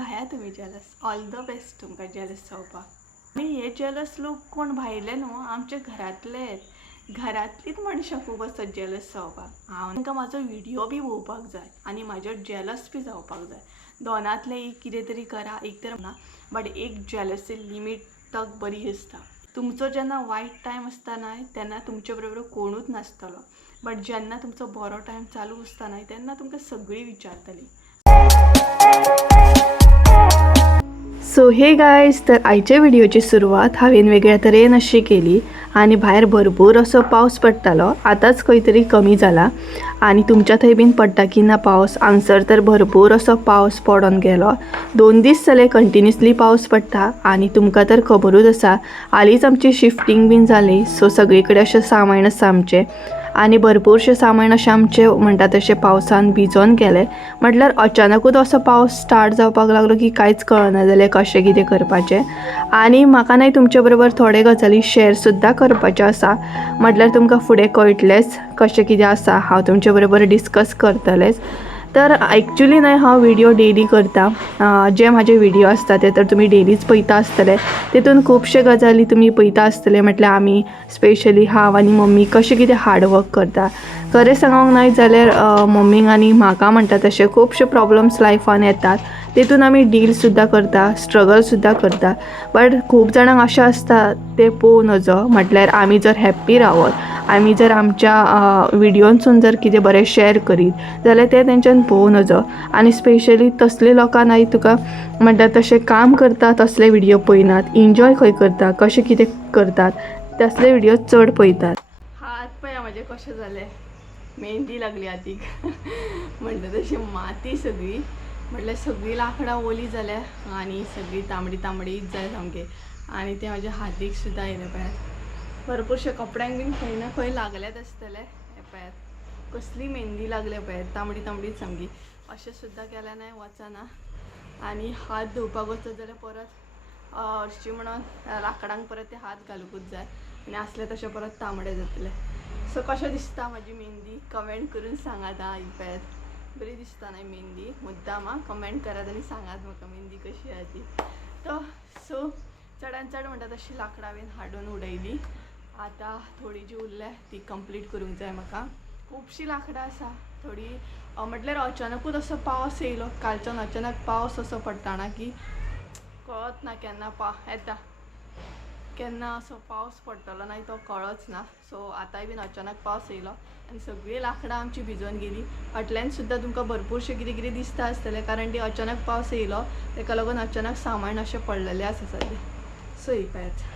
जाया तुम्ही jealous. All the best तुमकां जेलस जावपाक. आनी हे जेलस लोक कोण भायले न्हू, आमचे घरातलेच. घरातलीच मनशां खूब आसतात जेलस जावपाक. हांव तांकां म्हाजो व्हिडिओ बी पळोवपाक जाय आनी म्हाजेर जेलस बी जावपाक जाय. दोनांतले एक कितें तरी करा, एक तर ना, बट एक जेलसी लिमीट तक बरी आसता. तुमचो जेन्ना वायट टायम आसता न्हय तेन्ना तुमचे बरोबर कोणूच नासतलो, बट जेन्ना तुमचो बरो टायम चालू आसता न्हय तेन्ना तुमकां सगळीं विचारतलीं. सो हे गायज, तर आयच्या व्हिडिओची सुरवात हांवें वेगळ्या तरेन अशी केली आणि भायर भरपूर असो पावस पडटालो. आतांच खंय तरी कमी जाला आणि तुमच्या थंय बीन पडटा की ना पावस? हांगसर तर भरपूर असो पावस पडून गेलो. 2 दीस जाले कंटिन्युअसली पावस पडटा आणि तुमकां तर खबरूच आसा, हालींच आमची शिफ्टिंग बीन जाली. सो सगळी कडेन अशें सामान आसा आमचें आणि भरपूरशे सामान अशें आमचें म्हणटा तशें पावसान भिजोन गेले. म्हटल्यार अचानकूच असो पावस स्टार्ट जावपाक लागलो की कांयच कळना जालें कशें कितें करपाचें. आणि म्हाका न्हय तुमचे बरोबर थोडे गजाली शेअर सुद्दां करपाच्यो आसा. म्हटल्यार तुमकां फुडें कळटलेंच कशें कितें आसा, हांव तुमचे बरोबर डिस्कस करतलेंच. तर एक्चुली न्हय हांव व्हिडिओ डेली करता. जे म्हाजे व्हिडिओ आसता ते तर तुमी डेलीच पळयता आसतले. तितून खुबशे गजाली तुमी पळयता आसतले. म्हटल्यार आमी स्पेशली हांव आनी मम्मी कशें कितें हार्डवर्क करता. खरें सांगूंक न्हय जाल्यार मम्मीक आनी म्हाका म्हणटा तशें खुबशे प्रॉब्लम्स लायफान येतात. तितून आमी डील सुद्दां करता, स्ट्रगल सुद्दां करता. बट खूब जाणांक अशें आसता ते पळोवन नजो, म्हटल्यार आमी जर हॅप्पी रावत, आमी जर आमच्या व्हिडिओनसून जर कितें बरें शेअर करीत जाल्यार ते तेंच्यान पळोवन नजो. आनी स्पेशली तसले लोकांक तुका म्हणटा तशें काम करता तसले व्हिडिओ पळयनात, एन्जॉय खंय करता, कशें कितें करतात तसले व्हिडिओ चड पळयतात. हात पळया म्हाजे कशें जाले, मेहंदी लागली हातीक. म्हणटा तशी माती सगळी, म्हटल्यार सगळी लांकडां ओली जाल्या आनी सगळी तांबडी तांबडीच जाय सामके. आनी ते म्हाज्या हातीक सुद्दां येयले पळयात. भरपूरशे कपड्यांक बीन खंय ना खंय लागलेच आसतले. हे पळयात कसली मेहंदी लागले पळयात, तांबडी तांबडीच सामकी. अशें सुद्दां केल्या न्हय वचना. आनी हात धुवपाक वचत जाल्यार परत हरशीं म्हणून लांकडांक परत ते हात घालूंकूच जाय आनी असले तशें परत तांबडे जातले. सो कशें दिसता म्हाजी मेहंदी कमेंट करून सांगात. ही पळयात बरी दिसता न्हय मेहंदी? मुद्दाम कमेंट करात आनी सांगात म्हाका मेहंदी कशी आसा ती. तो सो चडान चड म्हणटा तशी लांकडां बीन हाडून उडयली. आतां थोडी जी उरल्या ती कंप्लीट करूंक जाय म्हाका. खुबशीं लांकडां आसा थोडी. म्हटल्यार अचानकूच असो पावस येयलो कालच्यान. अचानक पावस असो पडटाना की कळत ना केन्ना येता, केन्ना असो पावस पडटलो न्हय तो कळच ना. सो आतांय बीन अचानक पावस येयलो आनी सगळीं लांकडां आमची भिजोन गेली. फाटल्यान सुद्दां तुमकां भरपूरशें कितें कितें दिसता आसतलें, कारण ती अचानक पावस येयलो तेका लागून अचानक सामान अशें पडलेलें आसा सद्या. सो ही पळयात.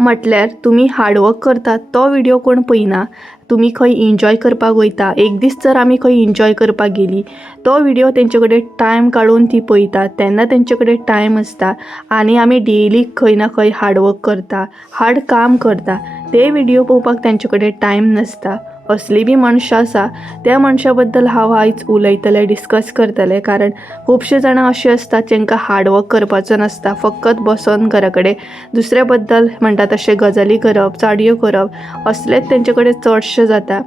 म्हटल्यार तुमी हार्डवर्क करतात तो व्हिडिओ कोण पळयना. तुमी खंय एन्जॉय करपाक वयता, एक दीस जर आमी खंय एन्जॉय करपाक गेली तो व्हिडिओ तेंचे कडेन टायम काडून ती पळयतात. तेन्ना तेंचे कडेन टायम आसता आनी आमी डेली खंय ना खंय हार्डवर्क करता, हार्ड काम करता, ते व्हिडिओ पळोवपाक तेंचे कडेन टायम नासता. असली बी मनशां आसा, त्या मनशा बद्दल हांव आयज उलयतलें, डिस्कस करतलें. कारण खुबशे जाणां अशें आसतात जेंकां हार्डवर्क करपाचो नासता, फकत बसून घरा कडेन दुसऱ्या बद्दल म्हणटा तशें गजाली करप, चाडयो करप, असलेच तेंचे कडेन चडशें जाता.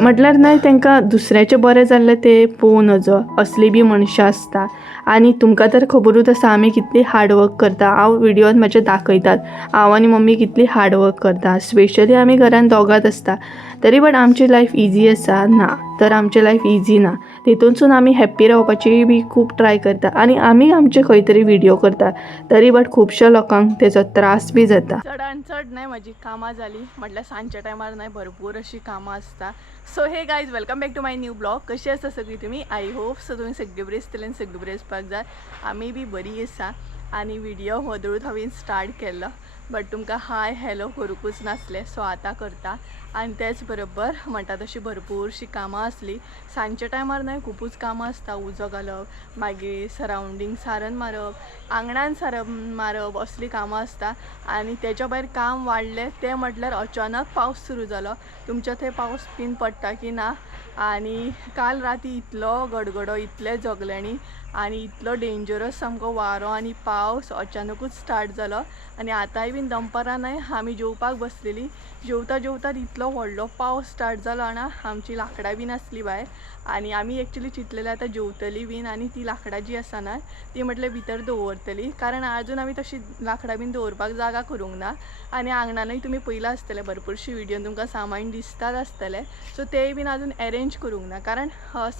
म्हटल्यार न्हय तेंकां दुसऱ्याचें बरें जाल्लें ते पळोवन नजो. असली बी मनशां आसता आनी तुमकां तर खबरूच आसा आमी कितली हार्डवर्क करता. हांव व्हिडिओन म्हाजे दाखयतात हांव आनी मम्मी कितली हार्डवर्क करता. स्पेशली आमी घरान दोगांच आसता. तरी बट आमची लायफ इजी आसा ना, तर आमची लायफ इजी ना. तितूनसून आमी हॅप्पी रावपाची बी खूब ट्राय करता आनी आमी आमचे खंय तरी व्हिडिओ करता. तरी बट खुबश्या लोकांक तेजो त्रास बी जाता. चडान चड न्हय म्हाजी कामां जाली, म्हटल्यार सांजच्या टायमार न्हय भरपूर अशी कामां आसता. So hey guys, welcome back to my new blog. कशी आसता सगळीं तुमी? आय होप सो तुमी सगळीं बरी आसतली आनी सगळीं बरी आसपाक जाय. आमी बी बरी आसा. आनी व्हिडिओ वदळूच हांवें स्टार्ट केल्लो, बट तुमकां हाय हॅलो करूंकूच नासलें. सो आतां करता. आनी तेच बरोबर म्हणटा तशी भरपूरशीं कामां आसली. सांजच्या टायमार न्हय खुबूच कामां आसता. उजो घालप, मागीर सरावंडींग सारन मारप, आंगणान सारन मारप, असली कामां आसता. आनी तेच्या भायर काम वाडलें तें म्हटल्यार अचानक पावस सुरू जालो. तुमच्या थंय पावस बीन पडटा की ना? आनी काल राती इतलो गडगडो, इतले जगल्यांनी आनी इतलो डेंजरस सामको वारो आनी पावस अचानकूच स्टार्ट जालो. आनी आतांय बीन दनपारां न्हय आमी जेवपाक बसलेलीं, जेवता जेवता इतलो व्हडलो पावस स्टार्ट जालो ना. आमची लांकडां बीन आसली भायर आणि आमी एक्चुअली चिंतलेलें आतां जेवतली बीन आनी ती लाकडां जी आसा ना ती म्हटल्यार भितर दवरतली, कारण आजून आमी तशी लाकडां बीन दवरपाक जागा करूंक ना. आनी आंगणानूय तुमी पयलां आसतलें भरपूरशी व्हिडिओन तुमकां सामान दिसताच आसतलें. सो तेय बीन आजून अरेंज करूंक ना, कारण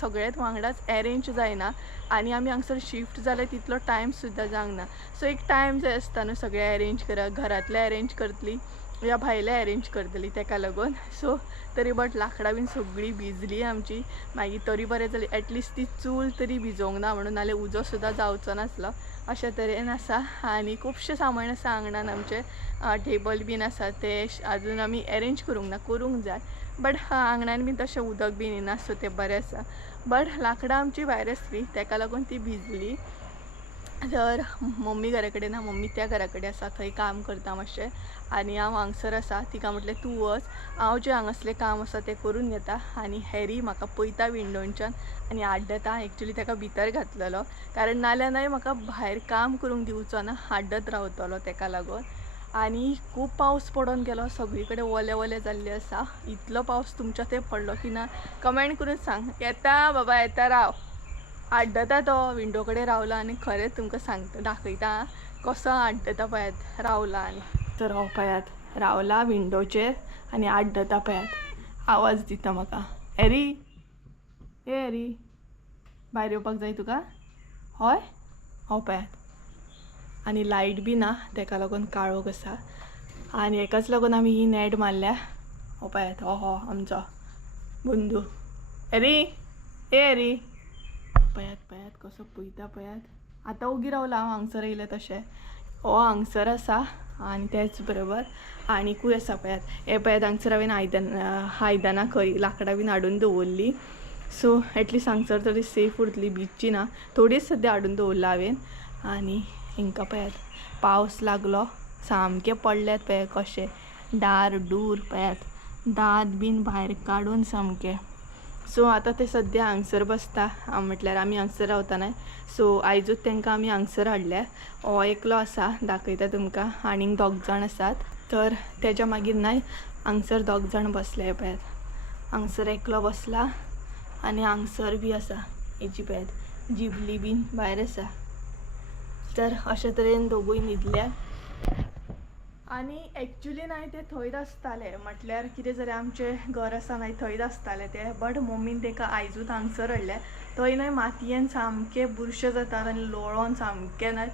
सगळेंच वांगडाच अरेंज जायना आनी आमी हांगसर शिफ्ट जाले तितलो टायम सुद्दां जावंक ना. सो एक टायम जाय आसता न्हू सगळें अरेंज करप, घरातलें अरेंज करतली या भायलें अरेंज करतली तेका लागून. सो तरी बट लाकडां बीन सगळीं भिजली आमची. मागीर तरी बरें जालें एटलिस्ट ती चूल तरी भिजोंक ना म्हणून, नाल्यार उजो सुद्दां जावचो नासलो. अशा तरेन आसा आनी खुबशें सामान आसा आंगणान आमचें. टेबल बीन आसा ते आजून आमी अरेंज करूंक ना, करूंक जाय. बट आंगणान बीन तशें उदक बीन येना सो तें बरें आसा. बट लाकडां आमची भायर आसली तेका लागून ती भिजली. तर मम्मी घरा कडेन ना, मम्मी त्या घरा कडेन आसा, थंय काम करता मातशें आनी हांव हांगसर आसा. तिका म्हटलें तूं वच, हांव जें हांगासलें काम आसा तें करून घेता आनी हॅरी म्हाका पळयता विंडोनच्यान आनी आड्डता. एक्चुअली ताका भितर घातलेलो कारण नाल्यार न्हय म्हाका भायर काम करूंक दिवचो ना, आड्डत रावतलो तेका लागून. आनी खूब पावस पडून गेलो, सगळी कडेन वलें वलें जाल्लें आसा. इतलो पावस तुमच्या थंय पडलो की ना कमेंट करून सांग. येता बाबा येता, राव. आड्डता तो विंडो कडेन रावला आनी खरेंच तुमकां सांगता दाखयता कसो आड्डता पळयात रावला. आनी तर हो पळयात रावला विंडोचेर आनी आड्डता पळयात, आवाज दिता म्हाका. हॅरी ए हॅरी, भायर येवपाक जाय तुका? हय हो पळयात. आनी लायट बी ना तेका लागून काळोख आसा आनी हेकाच लागून आमी ही नॅट मारल्या. हो पळयात हो आमचो बंधू हॅरी. ए हॅरी पळयात पळयात कसो पळयता पळयात. आतां उगी रावला हांव हांगसर येयलें तशें. हो हांगसर आसा आनी तेच बरोबर आनीकूय आसा पळयात. हे पळयात हांगसर हांवें आयदनां खंय लाकडां बीन हाडून दवरली. सो एटलिस्ट हांगसर तरी सेफ उरतली, भिजची ना. थोडीच सद्या हाडून दवरला हांवें. आनी हिंकां पळयात पावस लागलो, सामकें पडल्यात पळय कशें दार डूर पळयात, दात बीन भायर काडून सामकें. सो आतां ते सद्या हांगसर बसता, म्हटल्यार आमी हांगसर रावता न्हय. सो आयजूच तांकां आमी हांगसर हाडल्या. हो एकलो आसा दाखयता तुमकां, आनीक 2 जाण आसात. तर तेच्या मागीर न्हय हांगसर 2 जाण बसले पळयात. हांगसर एकलो बसला आनी हांगसर बी आसा हेजी पळयात जिबली बीन भायर आसा. तर अशे तरेन दोगूय न्हिदल्या. आनी एक्चुली न्हय ते थंयच आसताले, म्हटल्यार कितें जालें आमचें घर आसा न्हय थंयच आसताले ते. बट मम्मीन ताका आयजूच हांगसर हाडले. थंय न्हय मातयेन सामकें बुरशें जातात आनी लोळोन सामकें न्हय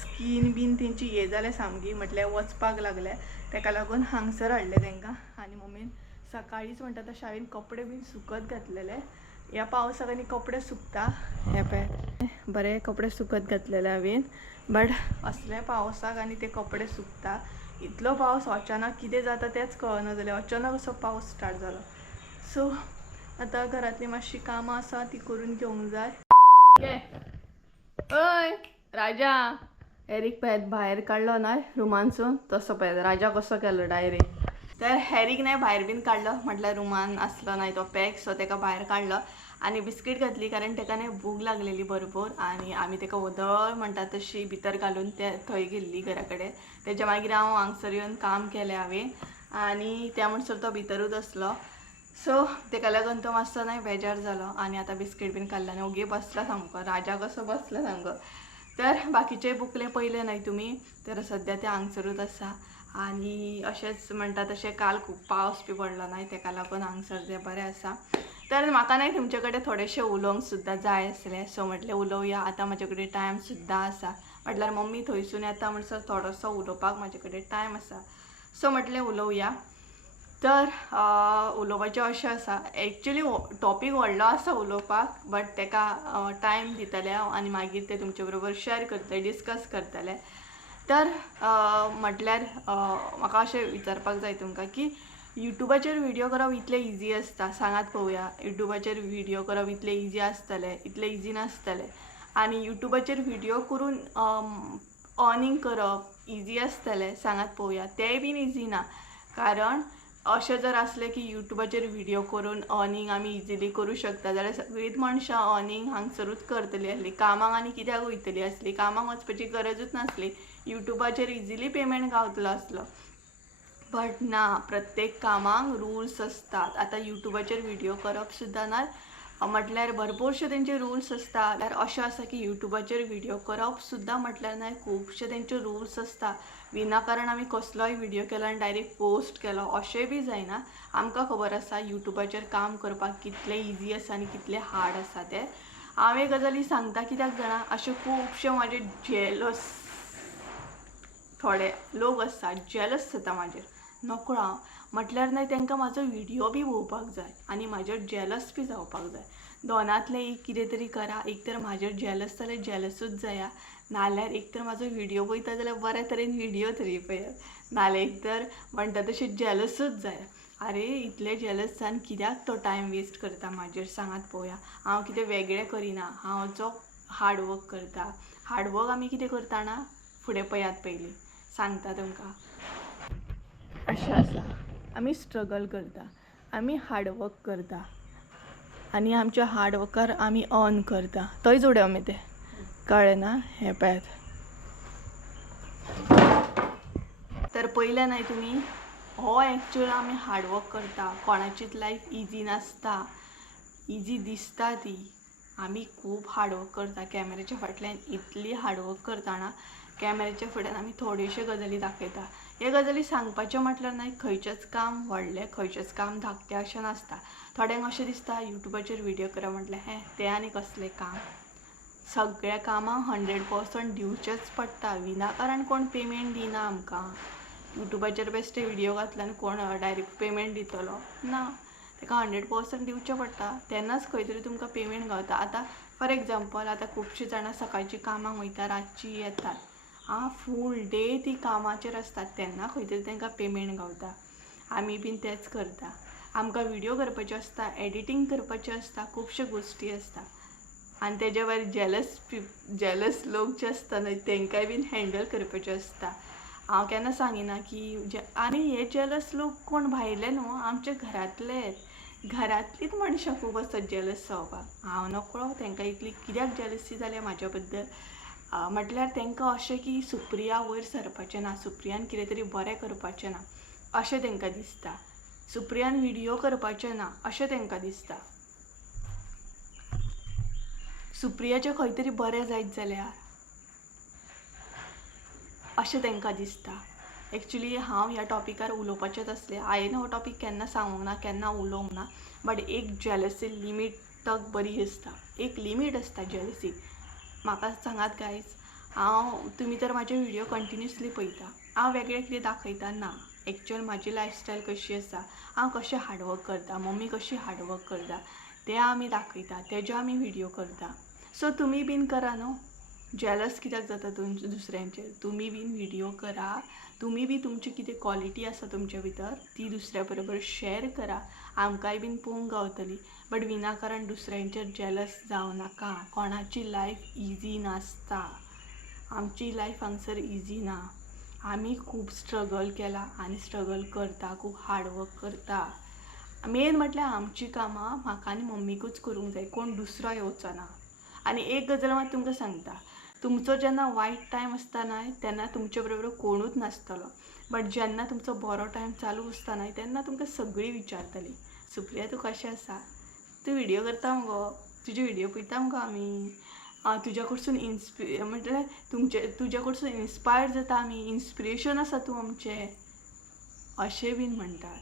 स्कीन बीन तेंची हे जालें सामकी, म्हटल्यार वचपाक लागले. तेका लागून हांगसर हाडले तांकां. आनी मम्मीन सकाळींच म्हणटा तशें हांवें कपडे बीन सुकत घातलेले. ह्या पावसाक आनी कपडे सुकता हे पळय, बरे कपडे सुकत घातलेले हांवें. बट असले पावसाक आनी ते कपडे सुकता. इतलो पावस अचानक कितें जाता तेंच कळना जालें, अचानक असो पावस स्टार्ट जालो. सो आतां घरांतली मातशी कामां आसा ती करून घेवंक जाय. ओय राजा, हॅरीक पळयात भायर काडलो न्हय रुमानसून, तसो पळयात राजा कसो केलो डायरेक्ट. तर हॅरीक न्हय भायर बीन काडलो, म्हटल्यार रुमान आसलो न्हय तो पॅक, सो ताका भायर काडलो आनी बिस्कीट घातली कारण ताका न्हय भूक लागलेली भरपूर. आनी आमी ताका वदळ म्हणटा तशी भितर घालून ते थंय गेल्ली घरा कडेन. तेच्या मागीर हांव हांगसर येवन काम केलें हांवें आनी त्या म्हणसर तो भितरूच आसलो. सो ताका लागून तो मातसो न्हय बेजार जालो आनी आतां बिस्कीट बीन काडला आनी ओगी बसला सामको, राजा कसो बसला सामको. तर बाकीचे बुकले पयले न्हय तुमी, तर सद्या ते हांगसरूच आसा. आनी अशेंच म्हणटा तशें काल खूब पावस बी पडलो न्हय तेका लागून हांगसर तें बरें आसा. तर म्हाका न्हय तुमचे कडेन थोडेशें उलोवंक सुद्दां जाय आसलें. सो म्हटलें उलोवया, आतां म्हजे कडेन टायम सुद्दां आसा. म्हटल्यार मम्मी थंयसून येता म्हणसर थोडोसो उलोवपाक म्हजे कडेन टायम आसा. सो म्हटलें उलोवया. तर उलोवपाचें अशें आसा, एक्चुली टॉपीक व्हडलो आसा उलोवपाक, बट ताका टायम दितलें हांव आनी मागीर ते तुमचे बरोबर शेअर करतलें, डिस्कस करतलें. तर म्हटल्यार म्हाका अशें विचारपाक जाय तुमकां की युट्यूबाचेर व्हिडिओ करप इतलें इजी आसता, सांगात पळोवया. युट्यूबाचेर व्हिडिओ करप इतलें इजी आसतलें, इतलें इजी नासतलें. आनी युट्यूबाचेर व्हिडिओ करून अर्निंग करप इजी आसतलें, सांगात पळोवया. तेंय बीन इजी ना, कारण अशें जर आसलें की युट्यूबाचेर व्हिडिओ करून अर्निंग आमी इजिली करूं शकता जाल्यार सगळींच मनशां अर्निंग हांगसरूच करतलीं आसलीं, कामाक आनी कित्याक वयतलीं आसलीं, कामाक वचपाची गरजूच नासली. युट्यूबाचेर इजिली पेमेंट गावतलो आसलो. बट ना, प्रत्येक कामाक रुल्स आसतात. आतां युट्यूबाचेर व्हिडिओ करप सुद्दां ना म्हटल्यार भरपूरशे तेंचे रुल्स आसता. जाल्यार अशें आसा की युट्यूबाचेर व्हिडिओ करप सुद्दां म्हटल्यार नाही, खुबशे तेंचे रुल्स आसता. विनाकारण आमी कसलोय व्हिडिओ केलो आनी डायरेक्ट पोस्ट केलो अशें बी जायना. आमकां खबर आसा युट्यूबाचेर काम करपाक कितलें इजी आसा आनी कितलें हार्ड आसा तें. हांव एक गजाली सांगता, कित्याक जाणा अशे खुबशे म्हाजे जेलस थोडे लोक आसतात, जेलस जाता म्हाजेर. नकळो म्हटल्यार नाही, तांकां म्हाजो व्हिडिओ बी पळोवपाक जाय आनी म्हाजेर जेलस बी जावपाक जाय. दोनांतलें एक कितें तरी करा. एक तर म्हाजेर जेलस जाल्यार जेलसूच जाया, नाल्यार एक तर म्हाजो व्हिडिओ पळयता जाल्यार बऱ्या तरेन व्हिडिओ तरी पळयात, नाल्यार एक तर म्हणटा तशें जेलसूच जाया. अरे इतले जेलस जावन कित्याक तो टायम वेस्ट करता म्हाजेर सांगात पळोवया. हांव कितें वेगळें करिना, हांव जो हार्डवर्क करता. हार्डवर्क आमी कितें करता ना, फुडें पळयात पयलीं सांगता तुमकां. अशें आसा, आमी स्ट्रगल करता, आमी हार्डवर्क करता आनी आमच्या हार्डवर्कार आमी अर्न करता. थंय जोड्या आमी तें कळ्ळें ना. हें पळयात. तर पयलें नाही तुमी हो एक्चुअल आमी हार्डवर्क करता. कोणाचीच लायफ इजी नासता, इजी दिसता ती. आमी खूब हार्डवर्क करता. कॅमेऱ्याच्या फाटल्यान इतली हार्डवर्क करता ना, कॅमेऱ्याच्या फुड्यान आमी थोड्योश्यो गजाली दाखयता. हे गजाली सांगपाचें म्हटल्यार नाही, खंयचेंच काम व्हडलें, खंयचेंच काम धाकटें अशें नासता. थोड्यांक अशें दिसता युट्यूबाचेर व्हिडिओ करप म्हटल्यार तें आनी कसलें काम. सगळ्या कामाक 100% दिवचेंच पडटा. विनाकारण कोण पेमेंट दिना आमकां. युट्यूबाचेर बेश्टे व्हिडिओ घातला आनी कोण डायरेक्ट पेमेंट दितलो ना. ताका 100% दिवचें पडटा, तेन्नाच खंय तरी तुमकां पेमेंट गावता. आतां फॉर एग्जाम्पल, आतां खुबशीं जाणां सकाळची कामाक वयता, रातची येतात. फूल डे ती कामाचेर आसतात, तेन्ना खंय तरी तांकां पेमेंट गावता. आमी बीन तेंच करता. आमकां व्हिडिओ करपाचे आसता, एडिटींग करपाचें आसता, खुबश्यो गोश्टी आसता. आनी तेज्या भायर जेलस लोक जे आसता न्हय, तांकांय बीन हँडल करपाचें आसता. हांव केन्ना सांगिना की आनी हे जेलस लोक कोण भायले न्हू, आमचे घरांतलींच मनशां खूब आसतात जेलस जावपाक. हांव नकळो तांकां इतली कित्याक जेलसी जाल्या म्हाज्या बद्दल. म्हटल्यार तांकां अशें की सुप्रिया वयर सरपाचें ना, सुप्रियान कितें तरी बरें करपाचें ना अशें तांकां दिसता. सुप्रियान व्हिडिओ करपाचें ना अशें तांकां दिसता. सुप्रियाचें खंय तरी बरें जायत जाल्यार अशें तांकां दिसता. एक्चुली हांव ह्या टॉपिकार उलोवपाचेंच आसलें. हांवें हो टॉपीक केन्ना सांगूंक ना, केन्ना उलोवंक ना. बट एक जेलसी लिमीट तक बरी आसता. एक लिमीट आसता जेलसीक. म्हाका सांगात गायज, तुमी तर म्हाजे व्हिडिओ कंटिन्युअसली पळयता. हांव वेगळें कितें दाखयता ना. एक्चुअल म्हाजी लायफस्टायल कशी आसा, हांव कशें हार्डवर्क करता, मम्मी कशी हार्डवर्क करता तें आमी दाखयता, तेजो आमी व्हिडिओ करता. सो तुमी बीन करा न्हू. जेलस कित्याक जाता दुसऱ्यांचेर. तुमी बीन व्हिडिओ करा. तुमी बी तुमची कितें क्वॉलिटी आसा तुमच्या भितर ती दुसऱ्या बरोबर शेअर करा. आमकांय बीन पळोवंक गावतली. बट विनाकारण दुसऱ्यांचेर जेलस जावं नाका. कोणाची लायफ इजी नासता. आमची लायफ हांगसर इजी ना. आमी खूब स्ट्रगल केला आनी स्ट्रगल करता, खूब हार्डवर्क करता. मेन म्हटल्यार आमची कामां म्हाका आनी मम्मीकूच करूंक जाय, कोण दुसरो येवचो ना. आनी एक गजाल हांव तुमकां सांगता, तुमचो जेन्ना वायट टायम आसता न्हय, तेन्ना तुमचे बरोबर कोणूच नासतलो. बट जेन्ना तुमचो बरो टायम चालू आसता न्हय, तेन्ना तुमकां सगळीं विचारतलीं, सुप्रिया तूं कशें आसा, तूं व्हिडिओ करता मुगो, तुजे व्हिडिओ पळयता मुगो आमी, तुज्या कडसून म्हटल्यार तुज्या कडसून इन्स्पायर जाता आमी, इन्स्पिरेशन आसा तूं आमचें अशें बीन म्हणटात.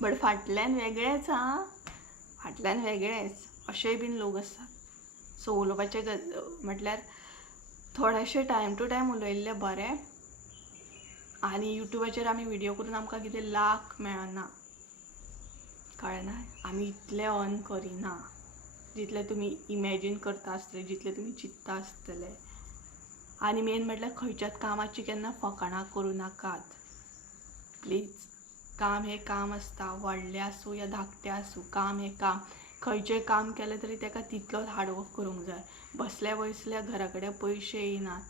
बट फाटल्यान वेगळेंच, फाटल्यान वेगळेंच अशेंय बीन लोक आसतात. सो उलोवपाचें म्हटल्यार थोडेशें टायम टू टायम उलयल्लें बरें. आनी युट्यूबाचेर आमी व्हिडिओ करून आमकां कितें लाख मेळना, कळ्ळें ना. आमी इतलें अर्न करिना जितलें तुमी इमॅजीन करता आसतलें, जितलें तुमी चिंतता आसतलें. आनी मेन म्हटल्यार खंयच्याच कामाची केन्ना फकाणां करूं नाकात प्लीज. काम हें काम आसता, व्हडलें आसूं या धाकटें आसूं, काम हें काम. खंयचें काम केलें तरी ताका तितलोच हार्डवर्क करूंक जाय. बसल्या बसल्या घरा कडेन पयशे येयनात.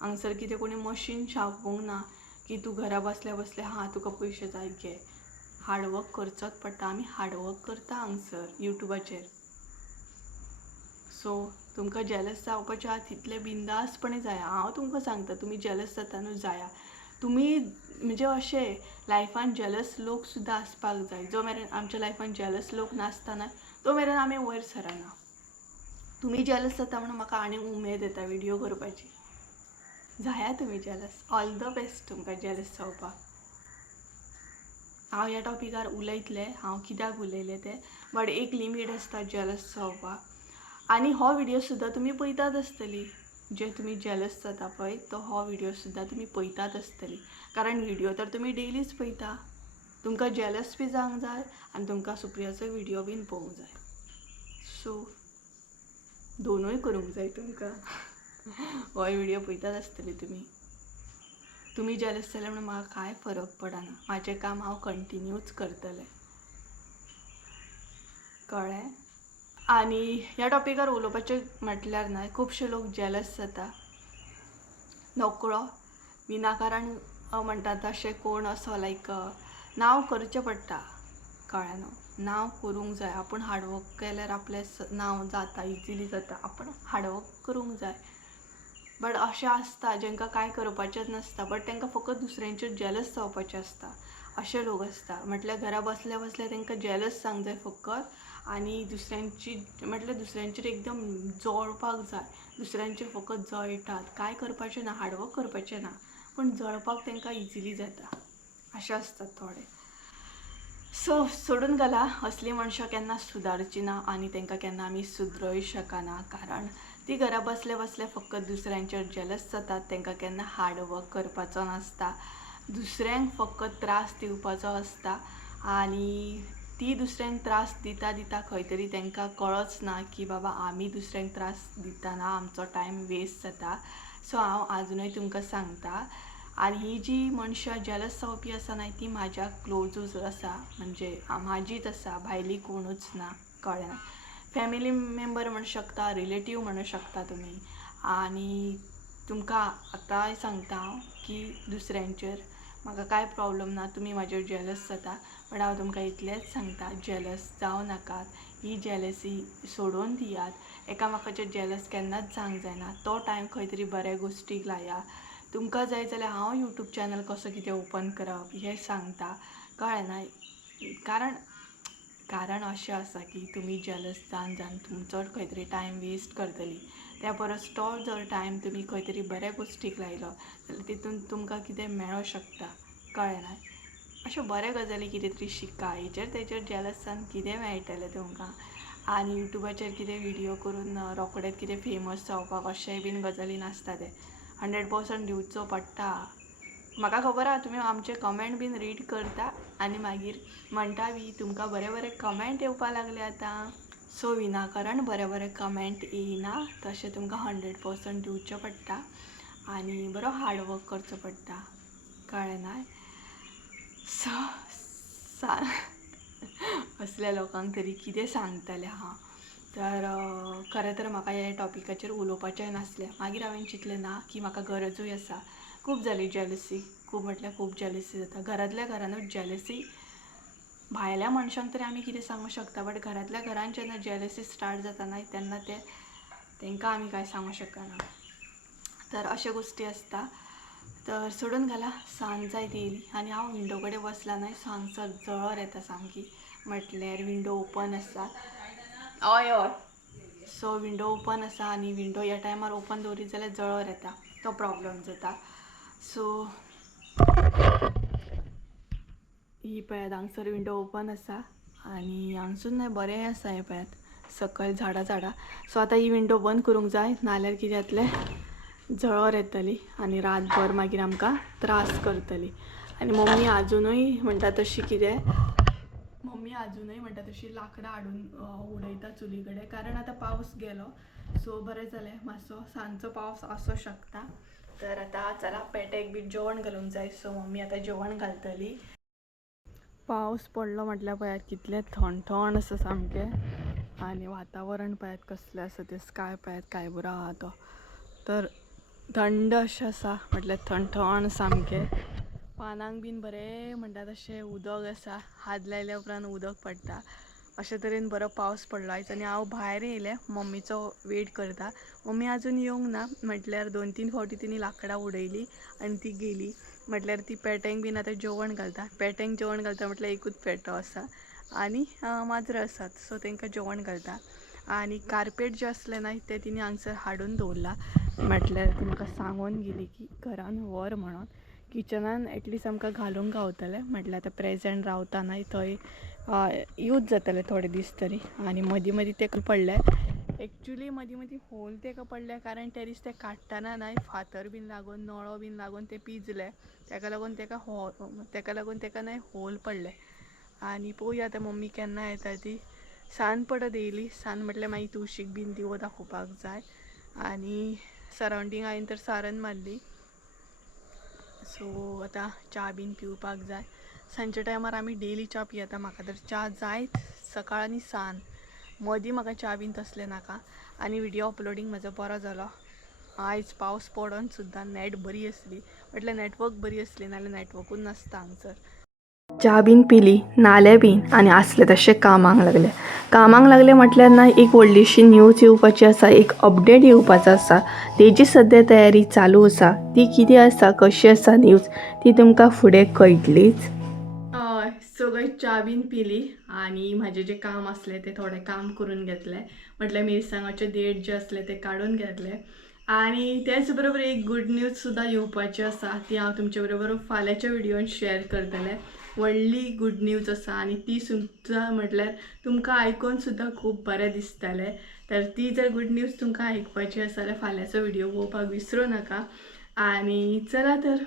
हांगसर कितें कोणी मशीन छापूंक ना की तूं घरा बसल्या बसल्या तुका पयशे जाय घे. हार्डवर्क करचोच पडटा. आमी हार्डवर्क करता हांगसर युट्यूबाचेर. सो तुमकां जेलस जावपाचें आहा तितलें बिंदासपणी जाया. हांव तुमकां सांगता, तुमी जेलस जाता न्हू जाया. तुमी म्हणजे अशें लायफान जेलस लोक सुद्दां आसपाक जाय. जो मेरेन आमच्या लायफान जेलस लोक नासता न्हय, तो मेरेन आमी वयर सरना. तुम्ही जेलस जाता म्हणून म्हाका आनी उमेद येता व्हिडिओ करपाची. जाया तुम्ही जेलस. ऑल द बेस्ट तुमकां जेलस जावपाक. हांव ह्या टॉपिकार उलयतलें, हांव कित्याक उलयलें तें, बट एक लिमीट आसता जेलस जावपाक. आनी हो व्हिडिओ सुद्दां तुमी पळयतात आसतली. जे तुमी जेलस जाता पळय तो हो व्हिडिओ सुद्दां तुमी पळयतात आसतली. कारण व्हिडिओ तर तुमी डेलीच पळयता. तुमकां जेलस बी जावंक जाय आनी तुमकां सुप्रियाचो व्हिडिओ बीन पळोवंक जाय. सो दोनूय करूंक जाय तुमकां. हो व्हिडिओ पळयतात आसतली तुमी जेलस जाल्यार म्हणून म्हाका कांय फरक पडना. म्हाजें काम हांव कंटिन्यूच करतलें. कळ्ळें. आनी ह्या टॉपिकार उलोवपाचें म्हटल्यार न्हय खुबशे लोक जेलस जाता. नोकळो विनाकारण म्हणटा तशें कोण असो लायक नांव करचें पडटा. कळ्ळें न्हू. नांव करूंक जाय. आपूण हार्डवर्क केल्यार आपलें नांव जाता, इजिली जाता. आपूण हार्डवर्क करूंक जाय. बट अशें आसता जेंकां कांय करपाचेंच नासता बट तांकां फकत दुसऱ्यांचेर जेलस जावपाचें आसता. अशे लोक आसता. म्हटल्यार घरा बसल्या बसल्या तांकां जेलस जावंक जाय फकत आनी दुसऱ्यांचेर एकदम जळपाक जाय. दुसऱ्यांचेर फकत जळटात. कांय करपाचें ना, हार्डवर्क करपाचें ना, पूण जळपाक तांकां इजिली जाता. अशें आसतात थोडे. सो सोडून घाला. असली मनशां केन्ना सुदारची ना आनी तांकां केन्ना आमी सुदरूय शकना. कारण ती घरा बसल्या बसल्या फकत दुसऱ्यांचेर जेलस जातात. तांकां केन्ना हार्डवर्क करपाचो नासता. दुसऱ्यांक फकत त्रास दिवपाचो आसता आनी ती दुसऱ्यांक त्रास दिता दिता खंय तरी तांकां कळच ना की बाबा आमी दुसऱ्यांक त्रास दितना आमचो टायम वेस्ट जाता. सो हांव आजुनूय तुमकां सांगता. आनी ही जी मनशां जेलस जावपी आसा न्हय ती म्हाज्या क्लोजूच आसा. म्हणजे म्हाजीच आसा, भायली कोणूच ना. कळ्ळें. फॅमिली मेंबर म्हणू शकता, रिलेटीव म्हणू शकता तुमी. आनी तुमकां आतांय सांगता हांव की दुसऱ्यांचेर म्हाका कांय प्रॉब्लम ना. तुमी म्हाजेर जेलस जाता बट हांव तुमकां इतलेंच सांगता जेलस जावं नाकात. ही जेलसी सोडून दियात. एकामेकाचेर जेलस केन्नाच जावंक जायना. तो टायम खंय तरी बऱ्या गोश्टीक लाया. तुमकां जाय जाल्यार हांव यूट्यूब चॅनल कसो कितें ओपन करप हें सांगता. कळ्ळें ना. कारण अशें आसा की तुमी जेलस जावन जावन तुमचो खंय तरी टायम वेस्ट करतली. त्या परस तो जर टायम तुमी खंय तरी बऱ्या गोश्टीक लायलो जाल्यार तितून तुमकां कितें मेळो शकता. कळ्ळें ना. अश्यो बऱ्या गजाली कितें तरी शिका. हेचेर तेचेर जेलस जावन कितें मेळटलें तुमकां. आनी यूट्यूबाचेर कितें व्हिडिओ करून रोखडेंच कितें फेमस जावपाक अशेंय बीन गजाली नासता. ते 100% दिवचो पडटा. म्हाका खबर आहा तुमी आमचे कमेंट बीन रीड करता आनी मागीर म्हणटा बी तुमकां बरे बरे कमेंट येवपा लागले आतां. सो विनाकारण बरे बरे कमेंट येयना. तशें तुमकां 100% दिवचें पडटा आनी बरो हार्डवर्क करचो पडटा. कळ्ळें ना. सो असल्या लोकांक तरी कितें सांगतलें हांव. तर खरें तर म्हाका ह्या टॉपिकाचेर उलोवपाचें नासलें. मागीर हांवें चिंतलें ना की म्हाका गरजूय आसा. खूब जाली जेलसी. खूब म्हटल्यार खूब जेलसी जाता. घरांतल्या घरानूच जेलसी. भायल्या मनशांक तरी आमी कितें सांगूं शकता बट घरांतल्या घरान जेन्ना जेलसी स्टार्ट जाता न्हय तेन्ना तांकां आमी कांय सांगूं शकना. तर अशे गोश्टी आसता. तर सोडून घाला. सांज जायत येयली आनी हांव विंडो कडेन बसला न्हय सो हांगसर जळर येता सामकी. म्हटल्यार विंडो ओपन आसा. हय हय. सो विंडो ओपन आसा आनी विंडो ह्या टायमार ओपन दवरीत जाल्यार जळर येता. तो प्रॉब्लम जाता. सो ही पळयात हांगसर विंडो ओपन आसा आनी हांगसून न्हय बरें आसा. हें पळयात सकयल झाडां. सो आतां ही विंडो बंद करूंक जाय नाल्यार कितें जातलें जळर येतली आनी रातभर मागीर आमकां त्रास करतली. आनी मम्मी आजुनूय म्हणटा तशी लाकडां हाडून उडयता चुली कडेन. कारण आतां पावस गेलो सो बरें जालें. मातसो सांजचो पावस आसूं शकता. तर आतां चला पेट्याक बी जेवण घालूंक जाय. सो मम्मी आतां जेवण घालतली. पावस पडलो म्हटल्यार पळयात कितलें थंड आसा सामकें आनी वातावरण पळयात कसलें आसा. तें स्काय पळयात काय बरो आहा तो. तर थंड अशें आसा म्हटल्यार थंड सामकें. पानांक बीन बरें म्हणटा तशें उदक आसा. हात लायल्या उपरांत उदक पडटा. अशे तरेन बरो पावस पडलो आयज आनी हांव भायर येयलें मम्मीचो वेट करता. मम्मी आजून येवंक ना. म्हटल्यार 2-3 फावटी तिणी लाकडां उडयली आनी ती गेली. म्हटल्यार ती पेट्यांक बीन आतां जेवण घालता. पेट्यांक जेवण घालता म्हटल्यार एकूच पेटो आसा आणि माजरां आसात सो तांकां जेवण घालता आणि कार्पेट जे असले ना ते तिने हांगसर हाडून दवरला म्हटल्यार ती म्हाका सांगून गेली की घरान व्हर म्हणून किचनान एटलीस्ट आमकां घालूंक गावतलें म्हटल्यार आतां प्रेजेंट रावता ना थंय यूज जातले थोडे दीस तरी आणि मदीं मदीं तेका पडले एक्चुली मदीं मदीं होल तेका पडले कारण ते दीस ते काडटना ना फातर बीन लागून नळो बीन लागून ते पिजले तेका लागून तेका ना होल पडले आणि पळोवया आतां मम्मी केन्ना येता ती सान पडत येयली सान म्हटल्यार मागीर तुळशीक बीन दिवो दाखोवपाक जाय आणि सरावंडींग हांवें तर सारन मारली सो आतां च्या बीन पिवपाक जाय सांजच्या टायमार आमी डेली च्या पियेता म्हाका तर च्या जायत सकाळ आनी सान मदीं म्हाका च्या बीन तसलें नाका आनी व्हिडियो अपलोडींग म्हजो बरो जालो आयज पावस पडोन सुद्दां नेट बरी आसली म्हटल्यार नेटवर्क बरी आसली नाल्यार नेटवर्कूच नासता हांगसर च्या बीन पिली नाले बीन आनी आसले तशें कामाक लागले म्हटल्यार ना एक व्हडलीशी न्यूज येवपाची आसा एक अपडेट येवपाचो आसा तेजी सद्या तयारी चालू आसा ती कितें आसा कशी आसा न्यूज ती तुमकां फुडें कळटलीच हय सो गायज च्या बीन पिली आणि म्हाजें जें काम आसलें तें थोडें काम करून घेतलें म्हटल्यार मिरसांगाचे देठ जे आसले ते काडून घेतले आणि त्याच बरोबर एक गुड न्यूज सुद्दां येवपाची आसा ती हांव तुमचे बरोबर फाल्यांच्या व्हिडिओन शेअर करतलें व्हडली गुड न्यूज आसा आनी ती सुद्दां म्हटल्यार तुमकां आयकून सुद्दां खूब बरें दिसतलें तर ती जर गुड न्यूज तुमकां आयकपाची आसा जाल्यार फाल्यांचो व्हिडिओ पळोवपाक विसरूं नाका आनी चला तर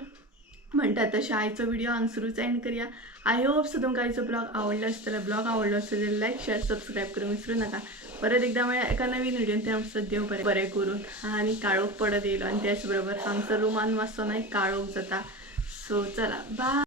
म्हणटा तशें आयचो व्हिडिओ हांगसरूच एंड करया आय होप सो तुमकां आयचो ब्लॉग आवडलो आसतलो ब्लॉग आवडलो आसतलो जाल्यार लायक शेअर सबस्क्राईब करूंक विसरूं नाका परत एकदा मेळ्या एका नवीन व्हिडिओन ते आमचं देव बरें करून आनी काळोख पडत येयलो आनी त्याच बरोबर हांगसर रुमान मातसो ना काळोख जाता सो चला बाय